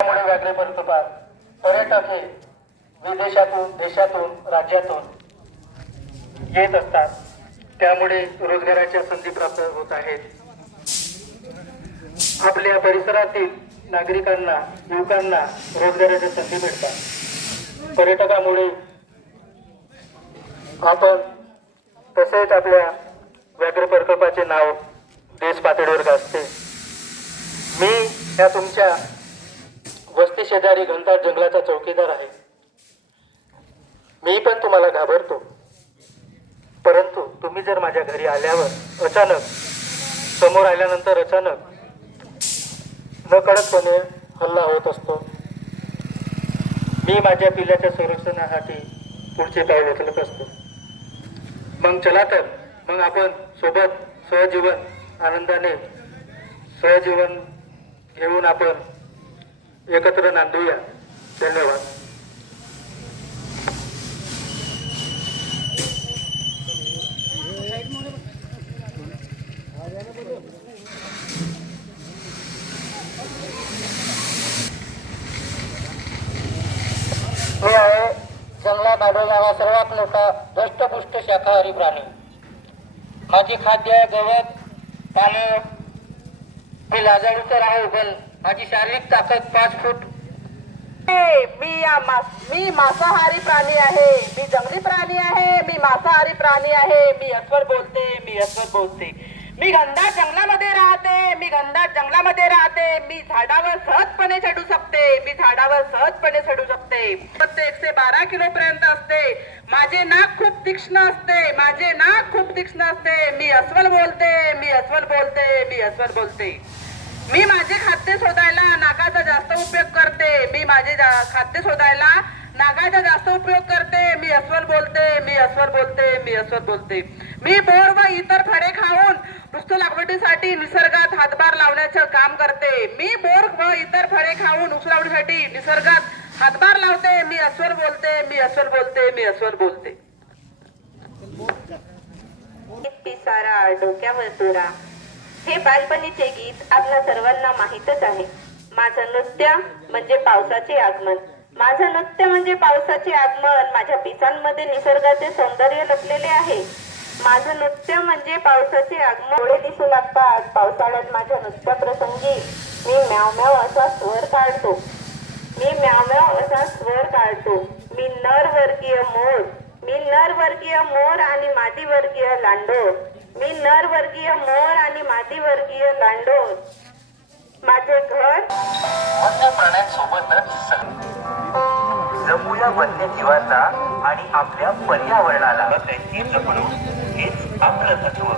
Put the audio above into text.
त्यामुळे व्याघ्र परतुपात पर्यटक हे विदेशातून देशातून राज्यातून येत असतात। त्यामुळे रोजगाराच्या संधी प्राप्त होत आहेत। आपल्या परिसरातील नागरिकांना युवकांना रोजगाराच्या संधी मिळतात पर्यटकामुळे। आपण तसेच आपल्या व्याघ्र प्रकल्पाचे नाव देश पातळीवर गाजते। मी या तुमच्या वस्ती शेजारी घनदाट जंगलाचा चौकीदार आहे। मी पण तुम्हाला घाबरतो, परंतु तुम्ही जर माझ्या घरी आल्यावर अचानक समोर आल्यानंतर अचानक नकळतपणे हल्ला होत असतो। मी माझ्या पिल्ल्याच्या संरक्षणासाठी पुढचे पाऊल उचलत असतो। मग चला तर मग आपण सोबत सहजीवन आनंदाने सहजीवन घेऊन आपण एकत्र नांदूया। धन्यवाद। मी आहे जंगलात आढळणारा सर्वात मोठा धष्टपुष्ट शाकाहारी प्राणी। माझी खाद्य आहे गवत पाने। मी लाजाळू तर आहे, पण माझी शारीरिक ताकद 5 फूट। मी मांसाहारी प्राणी आहे। मी जंगली प्राणी आहे। मी मांसाहारी प्राणी आहे। मी अस्वल बोलते। मी घनदाट जंगलामध्ये राहते। मी झाडावर सहजपणे चढू शकते। ते 112 किलो पर्यंत असते। माझे नाक खूप तीक्ष्ण असते। मी अस्वल बोलते। मी माझे खाद्य शोधायला नागाचा जास्त उपयोग करते। मी अस्वल बोलते। मी बोर व इतर फळे खाऊन वृक्ष लागवडीसाठी निसर्गात हातभार लावण्याचे काम करते। मी अस्वल बोलते। पिसारा डोक्यावर तुरा हे बालपणीचे गीत आपल्या सर्वांना माहीतच आहे। माझं नृत्य म्हणजे पावसाचे आगमन। माझ्या पिसांमध्ये निसर्गाचे सौंदर्य लपलेले आहे। डोळे दिसू लागतात पावसाळ्यात। माझ्या नृत्य प्रसंगी मी म्याव म्याव असा स्वर काढतो। मी नरवर्गीय मोर आणि मादीवर्गीय लांडोर। माझे घर वन्य प्राण्यांसोबतच जपूया वन्यजीवाचा आणि आपल्या पर्यावरणाला त्यांची जपणूक हेच आपलं तत्व।